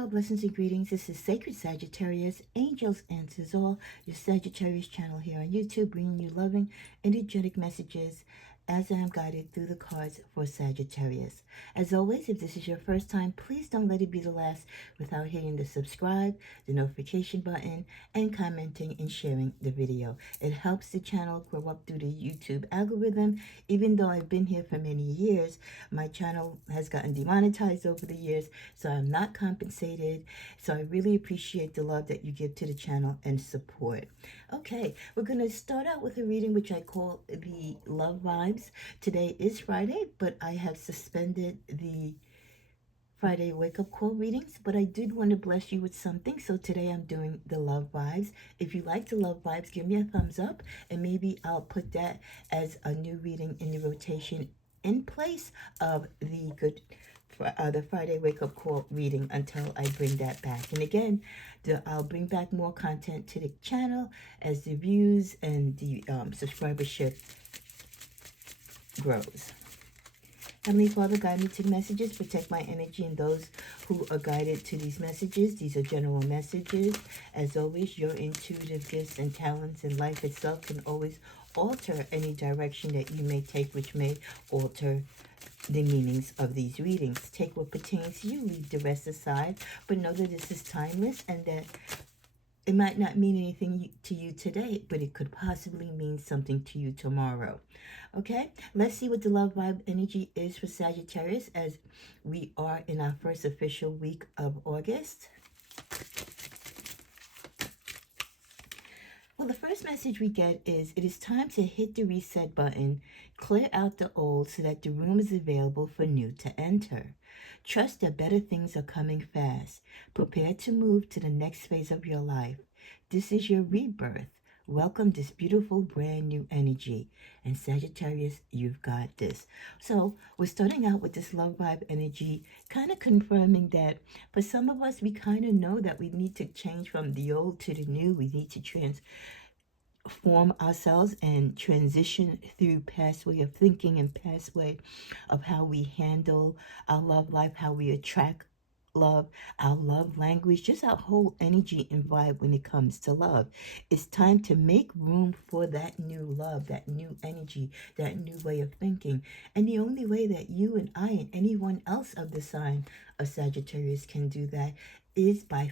Hello, blessings and greetings. This is Sacred Sagittarius, Angels Answers All, your Sagittarius channel here on YouTube, bringing you loving, energetic messages as I am guided through the cards for Sagittarius. As always, if this is your first time, please don't let it be the last without hitting the subscribe, the notification button, and commenting and sharing the video. It helps the channel grow up through the YouTube algorithm. Even though I've been here for many years, my channel has gotten demonetized over the years, so I'm not compensated. So I really appreciate the love that you give to the channel and support. Okay, we're going to start out with a reading which I call the Love Vibes. Today is Friday, but I have suspended the Friday wake-up call readings, but I did want to bless you with something, so today I'm doing the Love Vibes. If you like the Love Vibes, give me a thumbs up, and maybe I'll put that as a new reading in the rotation in place of the Friday wake-up call reading until I bring that back. And again, I'll bring back more content to the channel as the views and the subscribership grows. Heavenly Father, guide me to the messages, protect my energy and those who are guided to these messages. These are general messages. As always, your intuitive gifts and talents in life itself can always alter any direction that you may take, which may alter the meanings of these readings. Take what pertains to you, leave the rest aside, but know that this is timeless and that it might not mean anything to you today, but it could possibly mean something to you tomorrow. Okay, let's see what the love vibe energy is for Sagittarius as we are in our first official week of August. Well, the first message we get is, it is time to hit the reset button, clear out the old so that the room is available for new to enter. Trust that better things are coming fast. Prepare to move to the next phase of your life. This is your rebirth. Welcome this beautiful brand new energy. And Sagittarius, you've got this. So we're starting out with this love vibe energy, kind of confirming that for some of us, we kind of know that we need to change from the old to the new. We need to transform ourselves and transition through past way of thinking and past way of how we handle our love life, how we attract love, our love language, just our whole energy and vibe when it comes to love. It's time to make room for that new love, that new energy, that new way of thinking. And the only way that you and I and anyone else of the sign of Sagittarius can do that is by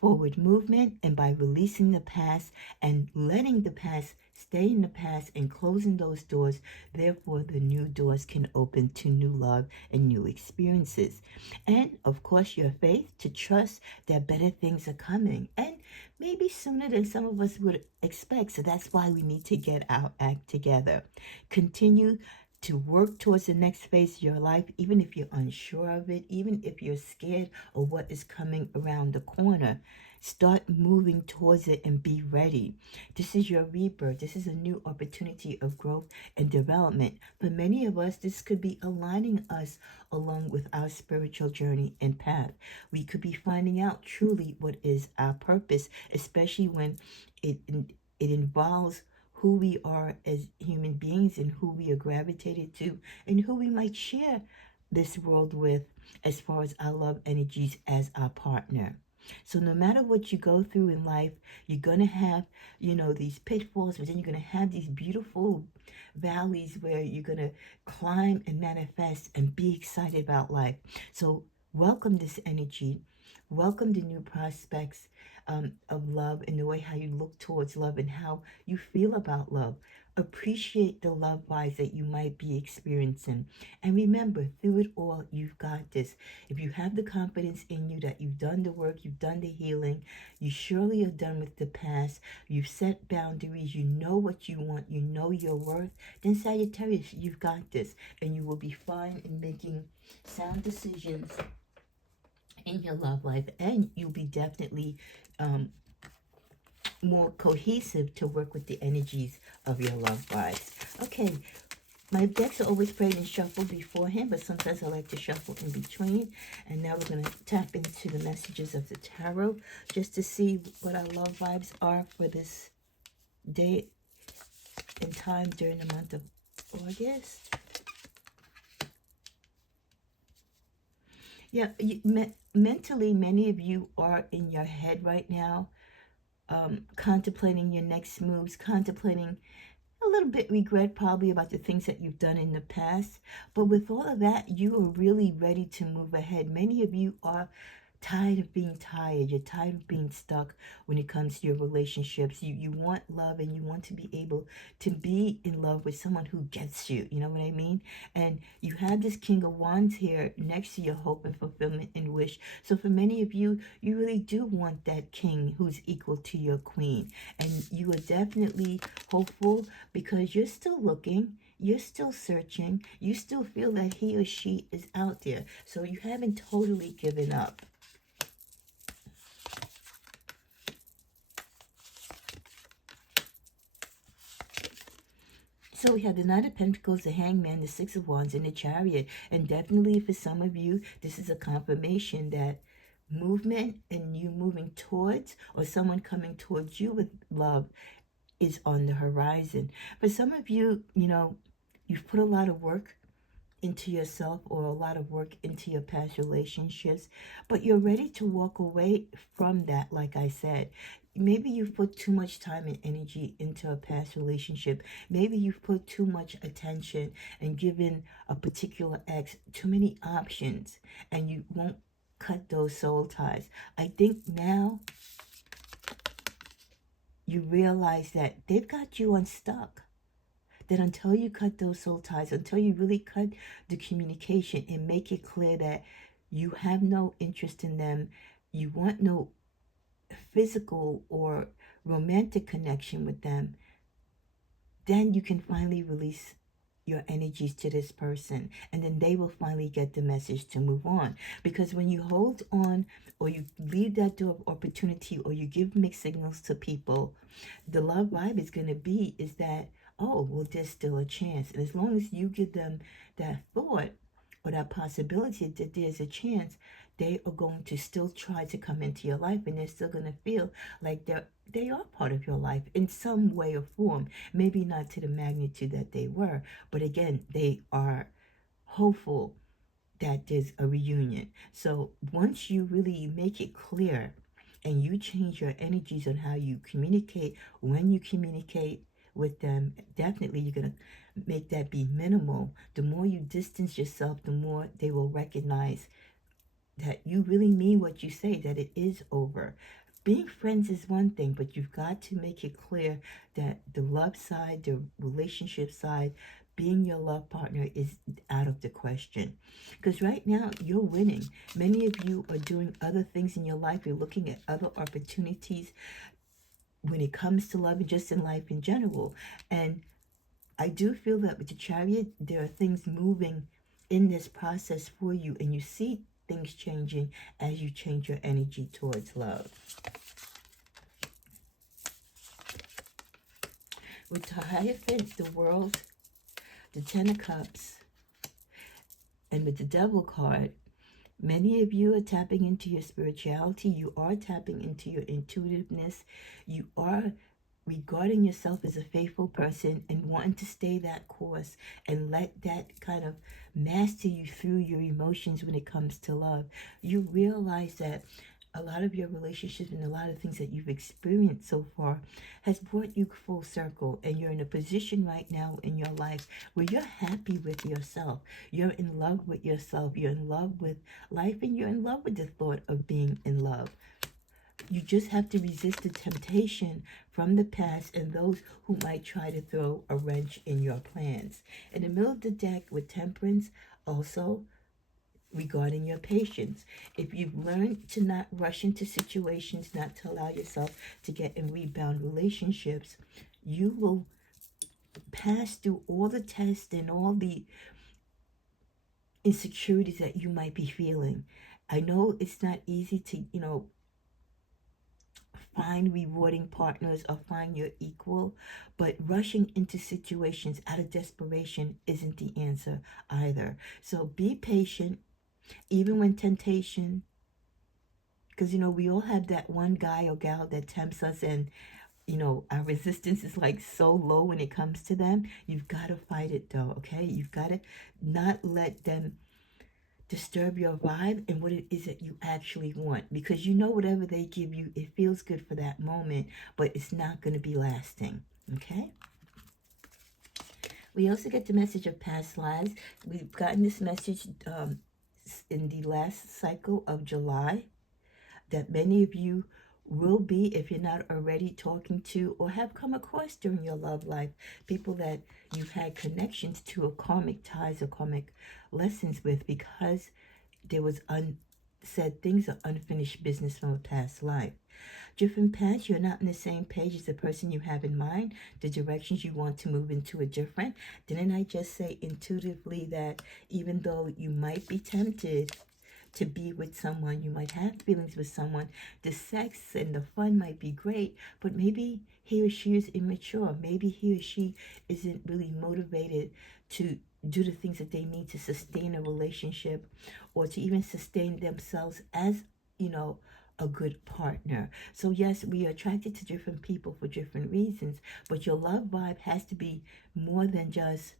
forward movement and by releasing the past and letting the past stay in the past and closing those doors. Therefore, the new doors can open to new love and new experiences. And of course, your faith to trust that better things are coming, and maybe sooner than some of us would expect. So that's why we need to get our act together. Continue to work towards the next phase of your life, even if you're unsure of it, even if you're scared of what is coming around the corner. Start moving towards it and be ready. This is your rebirth. This is a new opportunity of growth and development. For many of us, this could be aligning us along with our spiritual journey and path. We could be finding out truly what is our purpose, especially when it involves who we are as human beings and who we are gravitated to and who we might share this world with as far as our love energies as our partner. So no matter what you go through in life, you're going to have, these pitfalls, but then you're going to have these beautiful valleys where you're going to climb and manifest and be excited about life. So welcome this energy. Welcome the new prospects of love and the way how you look towards love and how you feel about love. Appreciate the love vibes that you might be experiencing. And remember, through it all, you've got this. If you have the confidence in you that you've done the work, you've done the healing, you surely are done with the past, you've set boundaries, you know what you want, you know your worth, then Sagittarius, you've got this. And you will be fine in making sound decisions in your love life, and you'll be definitely more cohesive to work with the energies of your love vibes. Okay, my decks are always played and shuffled beforehand, but sometimes I like to shuffle in between. And now we're going to tap into the messages of the tarot just to see what our love vibes are for this day and time during the month of August. Yeah, mentally, many of you are in your head right now, contemplating your next moves, contemplating a little bit regret probably about the things that you've done in the past. But with all of that, you are really ready to move ahead. Many of you are tired of being tired. You're tired of being stuck when it comes to your relationships. You want love, and you want to be able to be in love with someone who gets you. You know what I mean? And you have this King of Wands here next to your hope and fulfillment and wish. So for many of you, you really do want that king who's equal to your queen. And you are definitely hopeful because you're still looking. You're still searching. You still feel that he or she is out there. So you haven't totally given up. So we have the Knight of Pentacles, the Hangman, the Six of Wands, and the Chariot. And definitely for some of you, this is a confirmation that movement and you moving towards, or someone coming towards you with love, is on the horizon. For some of you, you know, you've put a lot of work into yourself, or a lot of work into your past relationships, but you're ready to walk away from that. Like I said, maybe you've put too much time and energy into a past relationship. Maybe you've put too much attention and given a particular ex too many options, and you won't cut those soul ties. I think now you realize that they've got you unstuck, that until you cut those soul ties, until you really cut the communication and make it clear that you have no interest in them, you want no physical or romantic connection with them, then you can finally release your energies to this person, and then they will finally get the message to move on. Because when you hold on, or you leave that door of opportunity, or you give mixed signals to people, the love vibe is going to be is that, oh, well, there's still a chance. And as long as you give them that thought or that possibility that there's a chance, they are going to still try to come into your life, and they're still going to feel like they are part of your life in some way or form. Maybe not to the magnitude that they were, but again, they are hopeful that there's a reunion. So once you really make it clear and you change your energies on how you communicate, when you communicate with them, definitely you're going to make that be minimal. The more you distance yourself, the more they will recognize that you really mean what you say, that it is over. Being friends is one thing, but you've got to make it clear that the love side, the relationship side, being your love partner is out of the question. Because right now, you're winning. Many of you are doing other things in your life. You're looking at other opportunities when it comes to love and just in life in general. And I do feel that with the Chariot, there are things moving in this process for you, and you see things changing as you change your energy towards love. With the Hierophant, the World, the Ten of Cups, and with the Devil card, many of you are tapping into your spirituality. You are tapping into your intuitiveness. You are regarding yourself as a faithful person and wanting to stay that course and let that kind of master you through your emotions when it comes to love. You realize that a lot of your relationships and a lot of things that you've experienced so far has brought you full circle, and you're in a position right now in your life where you're happy with yourself. You're in love with yourself. You're in love with life, and you're in love with the thought of being in love. You just have to resist the temptation from the past and those who might try to throw a wrench in your plans. In the middle of the deck with Temperance, also regarding your patience. If you've learned to not rush into situations, not to allow yourself to get in rebound relationships, you will pass through all the tests and all the insecurities that you might be feeling. I know it's not easy to, find rewarding partners or find your equal, but rushing into situations out of desperation isn't the answer either. So be patient, even when temptation, because we all have that one guy or gal that tempts us, and our resistance is like so low when it comes to them. You've got to fight it though, okay? You've got to not let them disturb your vibe and what it is that you actually want, because you know whatever they give you, it feels good for that moment, but it's not going to be lasting. Okay. We also get the message of past lives. We've gotten this message in the last cycle of July, that many of you will be, if you're not already talking to or have come across during your love life, people that you've had connections to, or karmic ties or karmic lessons with, because there was unsaid things or unfinished business from a past life. Different paths, you're not on the same page as the person you have in mind. The directions you want to move into are different. Didn't I just say intuitively that even though you might be tempted to be with someone, you might have feelings with someone, the sex and the fun might be great, but maybe he or she is immature. Maybe he or she isn't really motivated to do the things that they need to sustain a relationship, or to even sustain themselves as, a good partner. So yes, we are attracted to different people for different reasons, but your love vibe has to be more than just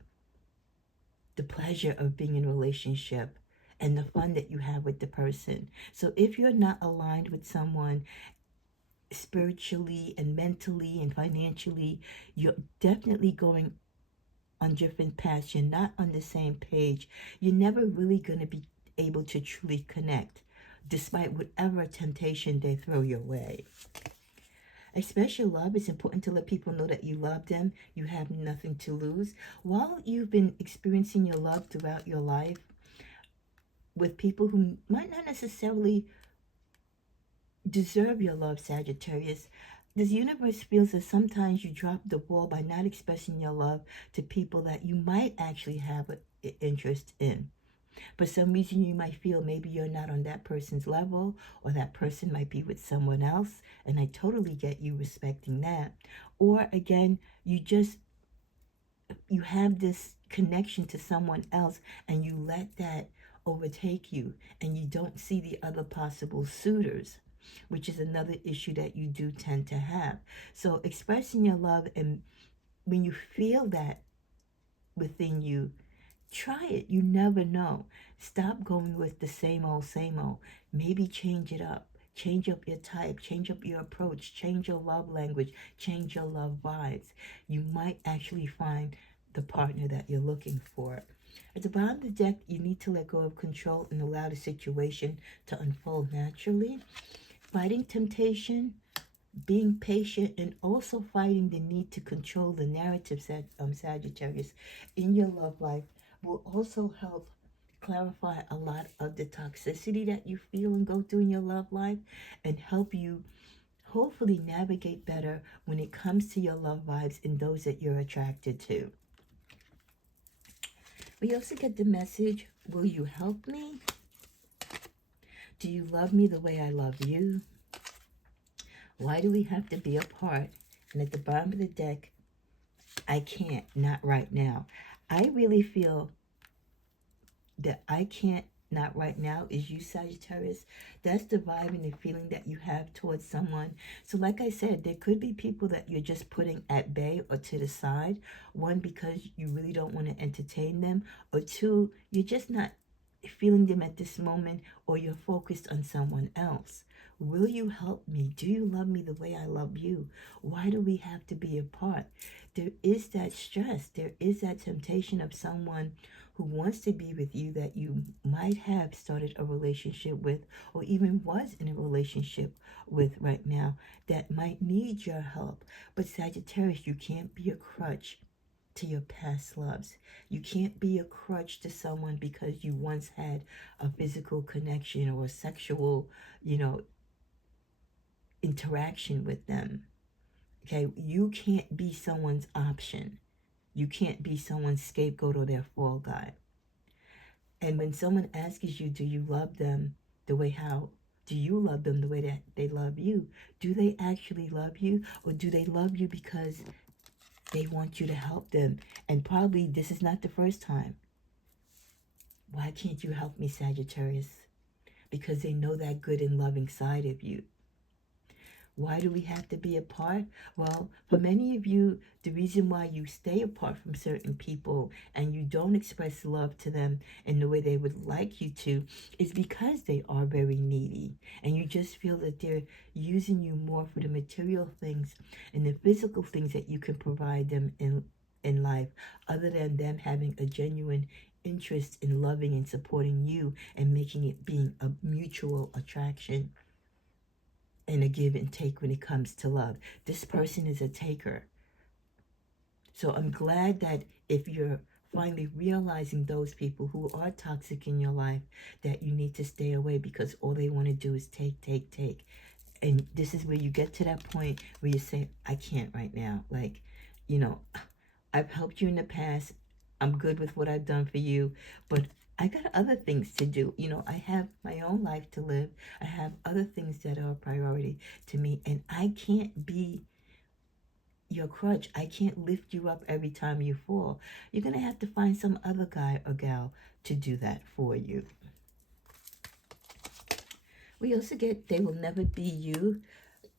the pleasure of being in a relationship and the fun that you have with the person. So if you're not aligned with someone spiritually and mentally and financially, you're definitely going on different paths. You're not on the same page. You're never really going to be able to truly connect, despite whatever temptation they throw your way. Express your love. It's important to let people know that you love them. You have nothing to lose. While you've been experiencing your love throughout your life with people who might not necessarily deserve your love, Sagittarius, this universe feels that sometimes you drop the ball by not expressing your love to people that you might actually have an interest in. For some reason, you might feel maybe you're not on that person's level, or that person might be with someone else, and I totally get you respecting that. Or again, you have this connection to someone else, and you let that overtake you, and you don't see the other possible suitors, which is another issue that you do tend to have. So expressing your love, and when you feel that within you, try it. You never know. Stop going with the same old, same old. Maybe change it up. Change up your type. Change up your approach. Change your love language. Change your love vibes. You might actually find the partner that you're looking for. At the bottom of the deck, you need to let go of control and allow the situation to unfold naturally. Fighting temptation, being patient, and also fighting the need to control the narrative, Sagittarius, in your love life will also help clarify a lot of the toxicity that you feel and go through in your love life, and help you hopefully navigate better when it comes to your love vibes and those that you're attracted to. We also get the message, will you help me? Do you love me the way I love you? Why do we have to be apart? And at the bottom of the deck, I can't, not right now. I really feel that I can't, not right now, is you, Sagittarius. That's the vibe and the feeling that you have towards someone. So like I said, there could be people that you're just putting at bay or to the side. One, because you really don't want to entertain them. Or two, you're just not feeling them at this moment, or you're focused on someone else. Will you help me? Do you love me the way I love you? Why do we have to be apart? There is that stress. There is that temptation of someone who wants to be with you that you might have started a relationship with, or even was in a relationship with right now, that might need your help. But Sagittarius, you can't be a crutch to your past loves. You can't be a crutch to someone because you once had a physical connection or a sexual, interaction with them. Okay, you can't be someone's option. You can't be someone's scapegoat or their fall guy. And when someone asks you, do you love them the way do you love them the way that they love you? Do they actually love you, or do they love you because they want you to help them? And probably this is not the first time. Why can't you help me, Sagittarius? Because they know that good and loving side of you. Why do we have to be apart? Well, for many of you, the reason why you stay apart from certain people and you don't express love to them in the way they would like you to is because they are very needy. And you just feel that they're using you more for the material things and the physical things that you can provide them in life, other than them having a genuine interest in loving and supporting you and making it being a mutual attraction and a give and take when it comes to love. This person is a taker. So I'm glad that if you're finally realizing those people who are toxic in your life, that you need to stay away, because all they want to do is take, take, take. And this is where you get to that point where you say, I can't right now. Like, you know, I've helped you in the past. I'm good with what I've done for you, but I got other things to do. You know, I have my own life to live. I have other things that are a priority to me, and I can't be your crutch. I can't lift you up every time you fall. You're going to have to find some other guy or gal to do that for you. We also get, they will never be you.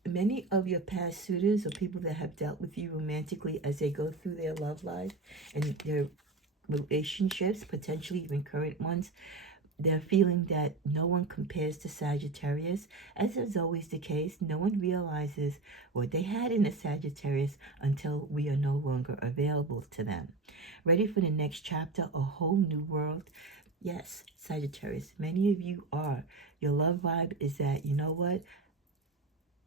Many of your past suitors or people that have dealt with you romantically as they go through their love life and their relationships, potentially even current ones, they're feeling that no one compares to Sagittarius. As is always the case, no one realizes what they had in the Sagittarius until we are no longer available to them. Ready for the next chapter, a whole new world? Yes, Sagittarius, many of you are. Your love vibe is that, you know what?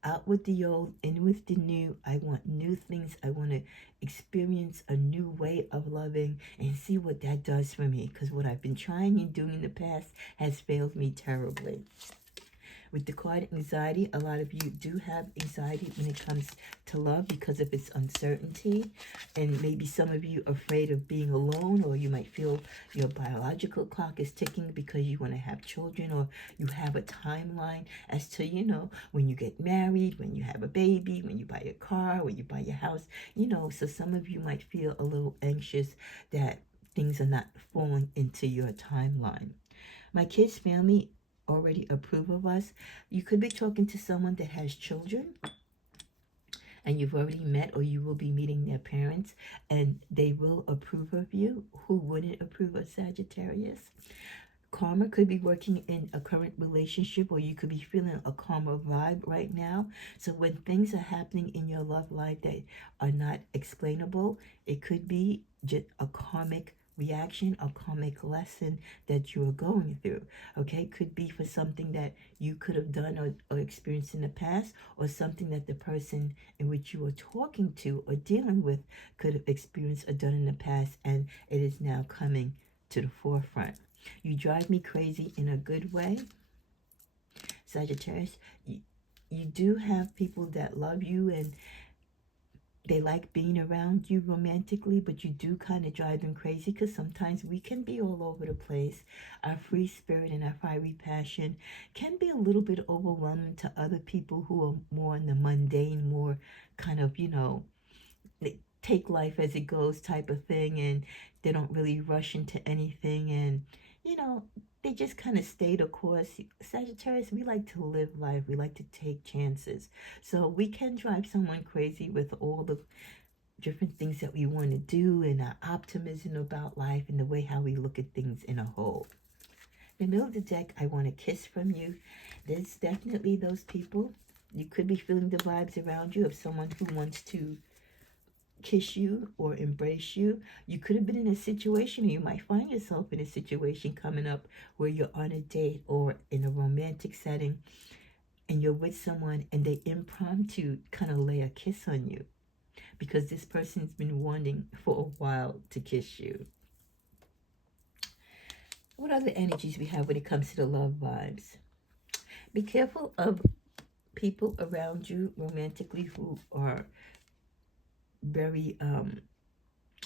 Out with the old, in with the new. I want new things. I want to experience a new way of loving and see what that does for me. Because what I've been trying and doing in the past has failed me terribly. With the card anxiety, a lot of you do have anxiety when it comes to love because of its uncertainty. And maybe some of you are afraid of being alone, or you might feel your biological clock is ticking because you want to have children, or you have a timeline as to, you know, when you get married, when you have a baby, when you buy a car, when you buy your house, you know. So some of you might feel a little anxious that things are not falling into your timeline. My kids' family already approve of us. You could be talking to someone that has children and you've already met, or you will be meeting their parents, and they will approve of you. Who wouldn't approve of Sagittarius? Karma could be working in a current relationship, or you could be feeling a karma vibe right now. So when things are happening in your love life that are not explainable, it could be just a karmic reaction, a karmic lesson that you are going through. Okay, could be for something that you could have done or experienced in the past, or something that the person in which you are talking to or dealing with could have experienced or done in the past, and it is now coming to the forefront. You drive me crazy in a good way. Sagittarius, you do have people that love you and they like being around you romantically, but you do kind of drive them crazy because sometimes we can be all over the place. Our free spirit and our fiery passion can be a little bit overwhelming to other people who are more in the mundane, more kind of, you know, they take life as it goes type of thing, and they don't really rush into anything, and you know, they just kind of stay the course. Sagittarius, we like to live life, we like to take chances, so we can drive someone crazy with all the different things that we want to do and our optimism about life and the way how we look at things in a whole. In the middle of the deck, I want a kiss from you. There's definitely those people. You could be feeling the vibes around you of someone who wants to kiss you or embrace you. You could have been in a situation, or you might find yourself in a situation coming up where you're on a date or in a romantic setting and you're with someone and they impromptu kind of lay a kiss on you because this person's been wanting for a while to kiss you. What other energies we have when it comes to the love vibes? Be careful of people around you romantically who are very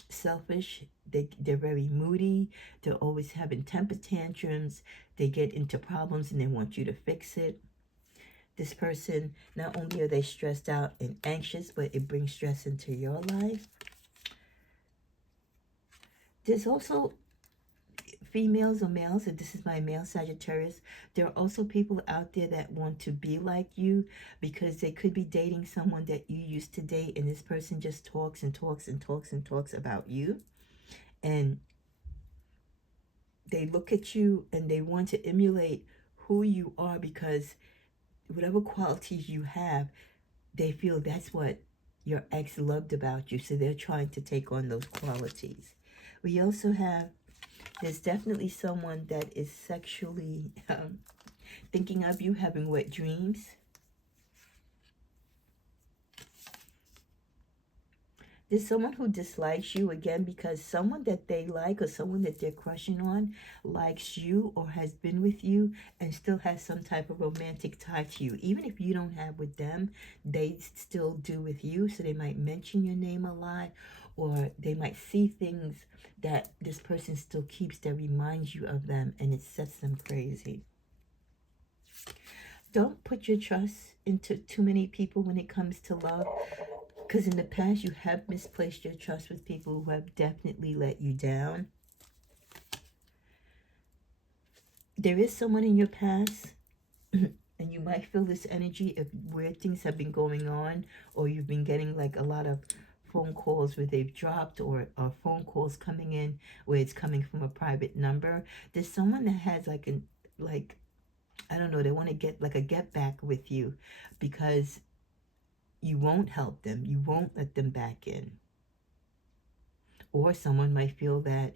selfish. They're very moody. They're always having temper tantrums. They get into problems and they want you to fix it. This person, not only are they stressed out and anxious, but it brings stress into your life. There's also, females or males, if this is my male Sagittarius, there are also people out there that want to be like you, because they could be dating someone that you used to date, and this person just talks and talks and talks and talks about you. And they look at you and they want to emulate who you are, because whatever qualities you have, they feel that's what your ex loved about you. So they're trying to take on those qualities. We also have, there's definitely someone that is sexually thinking of you, having wet dreams. There's someone who dislikes you, again, because someone that they like or someone that they're crushing on likes you or has been with you and still has some type of romantic tie to you. Even if you don't have with them, they still do with you. So they might mention your name a lot, or they might see things that this person still keeps that reminds you of them, and it sets them crazy. Don't put your trust into too many people when it comes to love, because in the past you have misplaced your trust with people who have definitely let you down. There is someone in your past, and you might feel this energy if weird things have been going on, or you've been getting like a lot of phone calls where they've dropped, or phone calls coming in where it's coming from a private number. There's someone that has like I don't know, they want to get like a get back with you, because you won't help them, you won't let them back in. Or someone might feel that,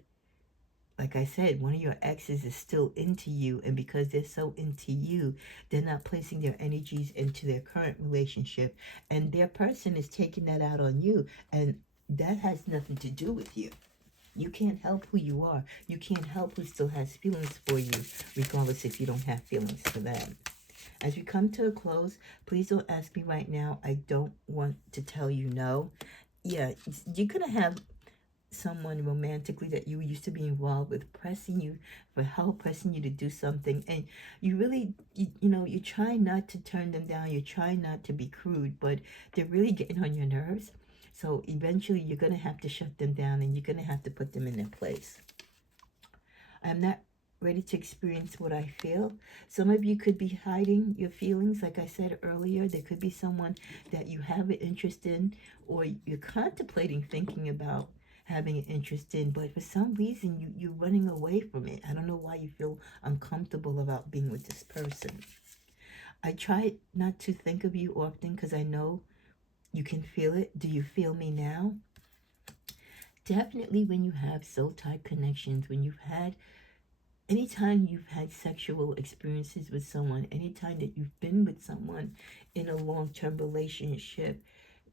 like I said, one of your exes is still into you, and because they're so into you, they're not placing their energies into their current relationship, and their person is taking that out on you, and that has nothing to do with you. You can't help who you are. You can't help who still has feelings for you, regardless if you don't have feelings for them. As we come to a close, please don't ask me right now. I don't want to tell you no. Yeah, you're going to have someone romantically that you used to be involved with pressing you for help, pressing you to do something, and you really, you try not to turn them down, you try not to be crude, but they're really getting on your nerves. So eventually you're going to have to shut them down, and you're going to have to put them in their place. I'm not ready to experience what I feel. Some of you could be hiding your feelings. Like I said earlier, there could be someone that you have an interest in, or you're contemplating thinking about having an interest in, but for some reason you're running away from it. I don't know why you feel uncomfortable about being with this person. I try not to think of you often because I know you can feel it. Do you feel me now? Definitely when you have soul type connections, when you've had, anytime you've had sexual experiences with someone, anytime that you've been with someone in a long-term relationship,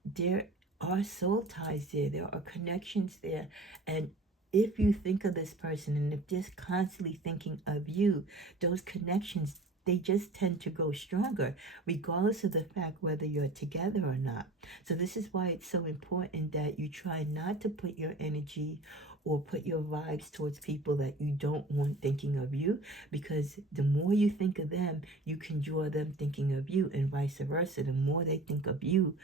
there are soul ties there. There are connections there. And if you think of this person, and if they're constantly thinking of you, those connections, they just tend to grow stronger, regardless of the fact whether you're together or not. So this is why it's so important that you try not to put your energy or put your vibes towards people that you don't want thinking of you, because the more you think of them, you can draw them thinking of you, and vice versa. The more they think of you,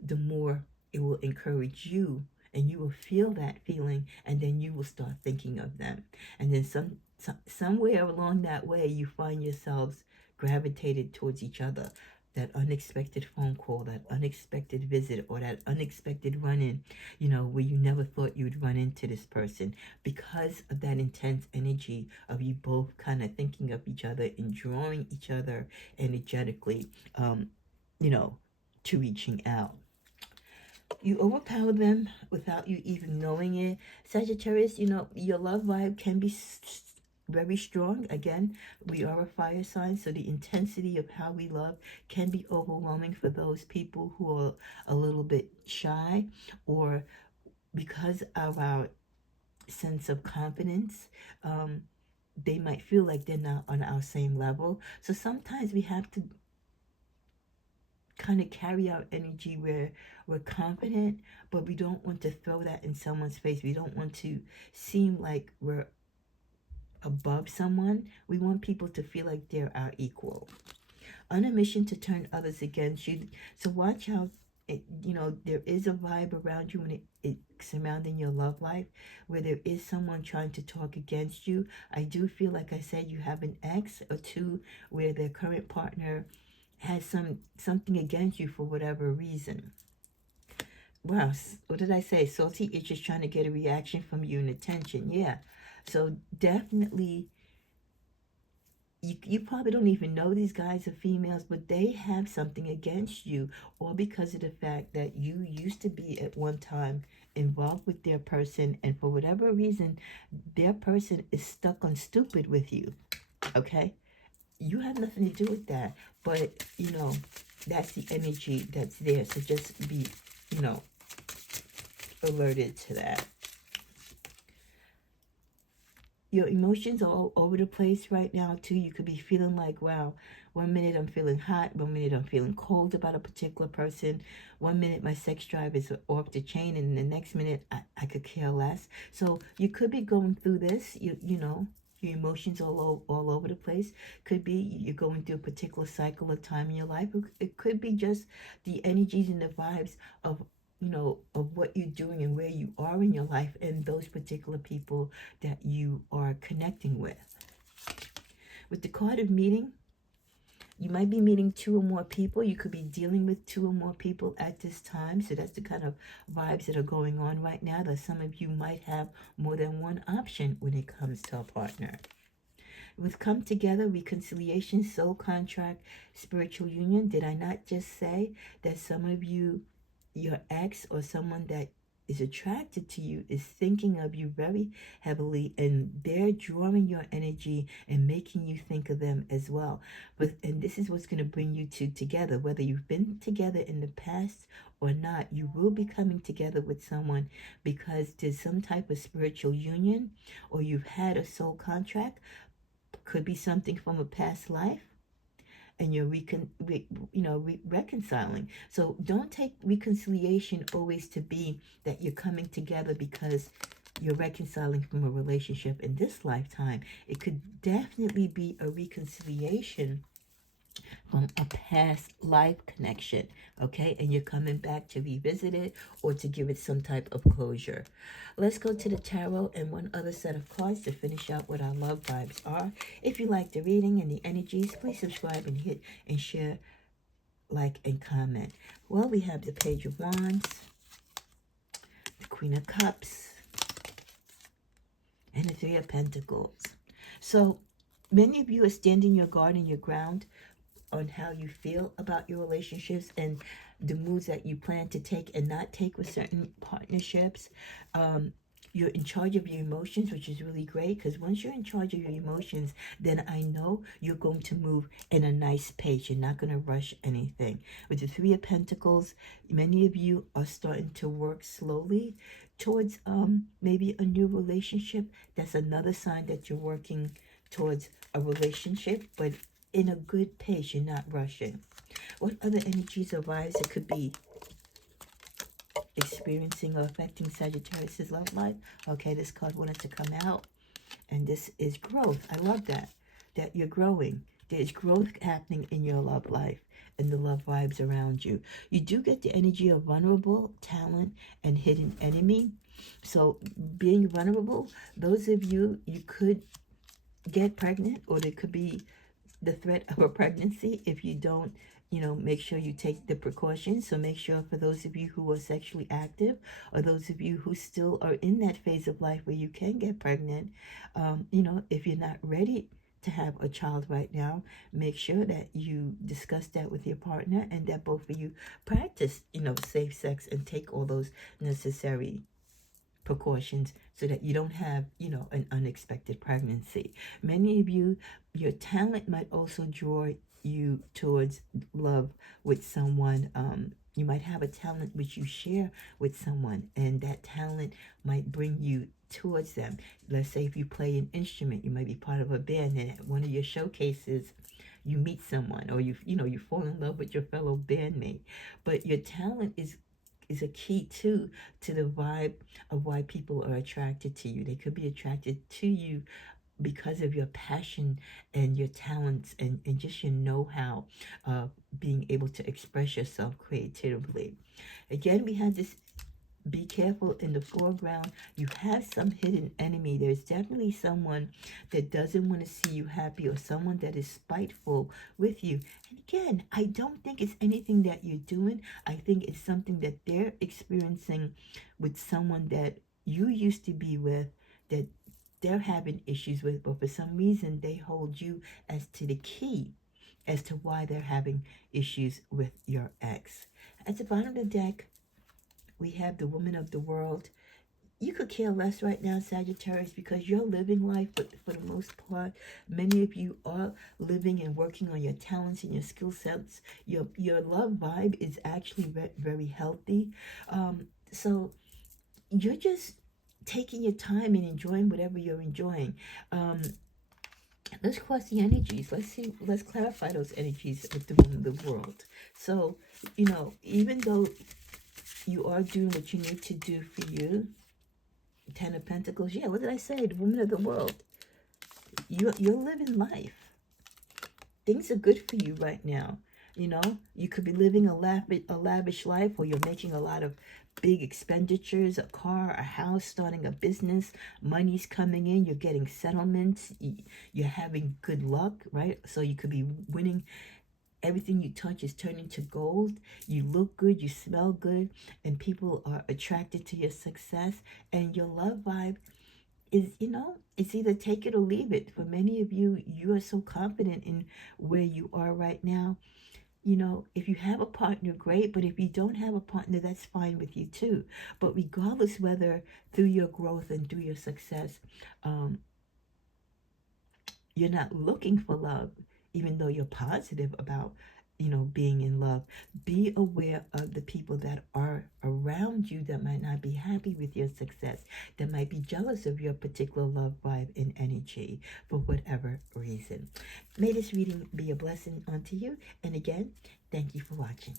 the more it will encourage you, and you will feel that feeling, and then you will start thinking of them. And then somewhere along that way, you find yourselves gravitated towards each other. That unexpected phone call, that unexpected visit, or that unexpected run-in, where you never thought you would run into this person, because of that intense energy of you both kind of thinking of each other and drawing each other energetically, to reaching out. You overpower them without you even knowing it. Sagittarius, your love vibe can be very strong. Again, we are a fire sign, so the intensity of how we love can be overwhelming for those people who are a little bit shy, or because of our sense of confidence, they might feel like they're not on our same level. So sometimes we have to kind of carry our energy where we're confident, but we don't want to throw that in someone's face. We don't want to seem like we're above someone. We want people to feel like they're our equal. On a mission to turn others against you. So watch out there is a vibe around you when it's surrounding your love life, where there is someone trying to talk against you. I do feel, like I said, you have an ex or two where their current partner has something against you for whatever reason. Wow, what did I say? Salty itch is trying to get a reaction from you and attention. Yeah. So definitely, you probably don't even know these guys are females, but they have something against you, or because of the fact that you used to be at one time involved with their person, and for whatever reason, their person is stuck on stupid with you. Okay? You have nothing to do with that, but that's the energy that's there. So just be, alerted to that. Your emotions are all over the place right now too. You could be feeling like, wow, one minute I'm feeling hot, one minute I'm feeling cold about a particular person, one minute my sex drive is off the chain, and the next minute I could care less. So you could be going through this, your emotions all over the place. Could be you're going through a particular cycle of time in your life. It could be just the energies and the vibes of of what you're doing and where you are in your life and those particular people that you are connecting with. With the card of meeting, you might be meeting two or more people. You could be dealing with two or more people at this time. So that's the kind of vibes that are going on right now, that some of you might have more than one option when it comes to a partner. With come together, reconciliation, soul contract, spiritual union, did I not just say that some of you, your ex or someone that is attracted to you, is thinking of you very heavily, and they're drawing your energy and making you think of them as well. And this is what's going to bring you two together. Whether you've been together in the past or not, you will be coming together with someone because there's some type of spiritual union, or you've had a soul contract. Could be something from a past life, and you're reconciling. So don't take reconciliation always to be that you're coming together because you're reconciling from a relationship in this lifetime. It could definitely be a reconciliation from a past life connection, okay? And you're coming back to revisit it or to give it some type of closure. Let's go to the tarot and one other set of cards to finish out what our love vibes are. If you like the reading and the energies, please subscribe and hit and share, like, and comment. Well, we have the Page of Wands, the Queen of Cups, and the Three of Pentacles. So many of you are standing your guard and your ground on how you feel about your relationships and the moves that you plan to take and not take with certain partnerships. You're in charge of your emotions, which is really great, because once you're in charge of your emotions, then I know you're going to move in a nice pace. You're not going to rush anything. With the Three of Pentacles, many of you are starting to work slowly towards maybe a new relationship. That's another sign that you're working towards a relationship, but in a good pace. You're not rushing. What other energies or vibes it could be experiencing or affecting Sagittarius' love life? Okay, this card wanted to come out, and this is growth. I love that you're growing. There's growth happening in your love life and the love vibes around you. You do get the energy of vulnerable, talent, and hidden enemy. So being vulnerable, those of you could get pregnant, or there could be the threat of a pregnancy if you don't, make sure you take the precautions. So make sure, for those of you who are sexually active, or those of you who still are in that phase of life where you can get pregnant, if you're not ready to have a child right now, make sure that you discuss that with your partner, and that both of you practice, safe sex, and take all those necessary precautions so that you don't have, an unexpected pregnancy. Many of you, your talent might also draw you towards love with someone. You might have a talent which you share with someone, and that talent might bring you towards them. Let's say if you play an instrument, you might be part of a band, and at one of your showcases, you meet someone, or you fall in love with your fellow bandmate. But your talent is a key too to the vibe of why people are attracted to you. They could be attracted to you because of your passion and your talents and just your know-how of being able to express yourself creatively. Again, we have this be careful in the foreground. You have some hidden enemy. There's definitely someone that doesn't want to see you happy, or someone that is spiteful with you. And again, I don't think it's anything that you're doing. I think it's something that they're experiencing with someone that you used to be with, that they're having issues with, but for some reason they hold you as to the key as to why they're having issues with your ex. At the bottom of the deck, we have the woman of the world. You could care less right now, Sagittarius, because you're living life, but for the most part, many of you are living and working on your talents and your skill sets. Your love vibe is actually very healthy. So you're just taking your time and enjoying whatever you're enjoying. Let's cross the energies. Let's clarify those energies with the woman of the world. So, even though you are doing what you need to do for you, Ten of Pentacles, yeah, what did I say? The woman of the world. You're living life. Things are good for you right now. You could be living a lavish life, or you're making a lot of big expenditures, a car, a house, starting a business, money's coming in, you're getting settlements, you're having good luck, right? So you could be winning. Everything you touch is turning to gold. You look good, you smell good, and people are attracted to your success. And your love vibe is, it's either take it or leave it. For many of you, you are so confident in where you are right now. If you have a partner, great. But if you don't have a partner, that's fine with you too. But regardless, whether through your growth and through your success, you're not looking for love, even though you're positive about, being in love. Be aware of the people that are around you that might not be happy with your success, that might be jealous of your particular love vibe and energy for whatever reason. May this reading be a blessing unto you. And again, thank you for watching.